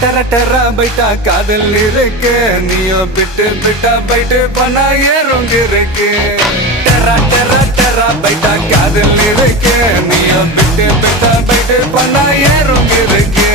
டெர டெரா பைட்டா காதல் இருக்கு, நீயோ பிட்டு பிட்டா பைட்டு பண்ணா ஏறுங்க இருக்கு. டெரா டெரா டெரா பைட்டா காதல் இருக்கு, நீயோ பிட்டு பிட்டா பைட்டு பண்ணா ஏறுங்க இருக்கு.